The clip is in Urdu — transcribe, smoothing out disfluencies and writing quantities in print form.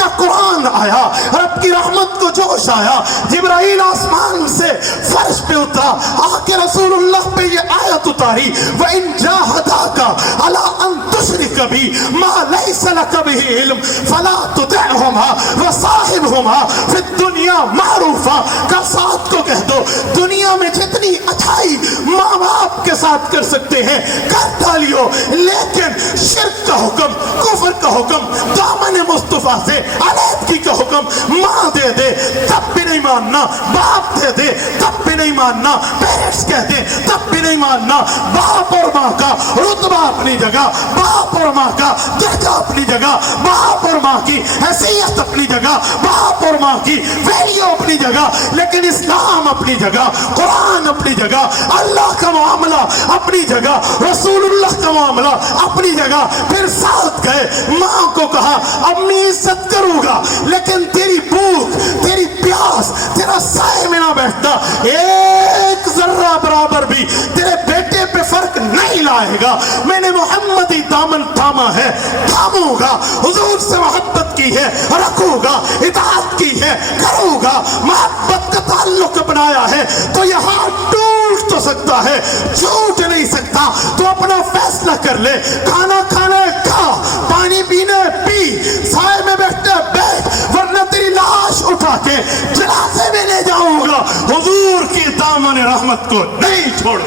کا قرآن آیا, رب کی رحمت کو جوش آیا, جبرائیل آسمان سے فرش پہ اترا, آ کے رسول اللہ پہ یہ آیت اتاری, وَإِن جَاهَدَاكَ عَلَىٰ أَن تُشْرِكَ بِي مَا لَيْسَ لَكَ بِهِ عِلْمٌ فَلَا تُطِعْهُمَا وَصَاحِبْهُمَا فِي الدُّنْيَا مَعْرُوفًا. کا ساتھ کو کہہ دو, دنیا میں جتنی اچھائی ماں باپ کے ساتھ کر سکتے ہیں کر ڈالیو, لیکن شرک کا حکم, کفر کا حکم, دامن مصطفیٰ سے علیحدگی کا حکم ماں دے دے تب بھی نہیں ماننا, باپ دے دے تب بھی نہیں ماننا, پیرنٹس کہہ دے تب بھی نہیں ماننا. باپ اور ماں کا رتبہ اپنی جگہ, باپ اور ماں کا درجہ اپنی جگہ, باپ اور ماں کی حیثیت اپنی جگہ, باپ اور ماں کی ویلیو اپنی جگہ, لیکن اسلام اپنی جگہ, قرآن اپنی جگہ, اللہ کا معاملہ اپنی جگہ, رسول اللہ کا معاملہ اپنی جگہ. پھر ساتھ گئے, ماں کو کہا امی عزت کروں گا لیکن تیری بھوک, تیری پیاس, تیرا سائے میں نہ بیٹھنا, ایک ذرہ برابر بھی تیرے بیٹے پہ فرق نہیں لائے گا. میں نے محمدی دامن تھاما ہے, تھاموں گا, حضور سے محبت کی ہے, رکھوں گا, اطاعت کی ہے, کروں گا, محبت کا تعلق بنایا ہے تو یہ ہاتھ ٹوٹ تو سکتا ہے, چھوٹ نہیں سکتا. تو اپنا فیصلہ کر لے, کھانا کھانا ہے کھا, پانی پینا ہے پی, سائے میں بیٹھنا ہے بیٹھ, ورنہ تیری لاش اٹھا کے جنازے میں لے جاؤں گا. حضور کی دامن رحمت کو نہیں چھوڑ.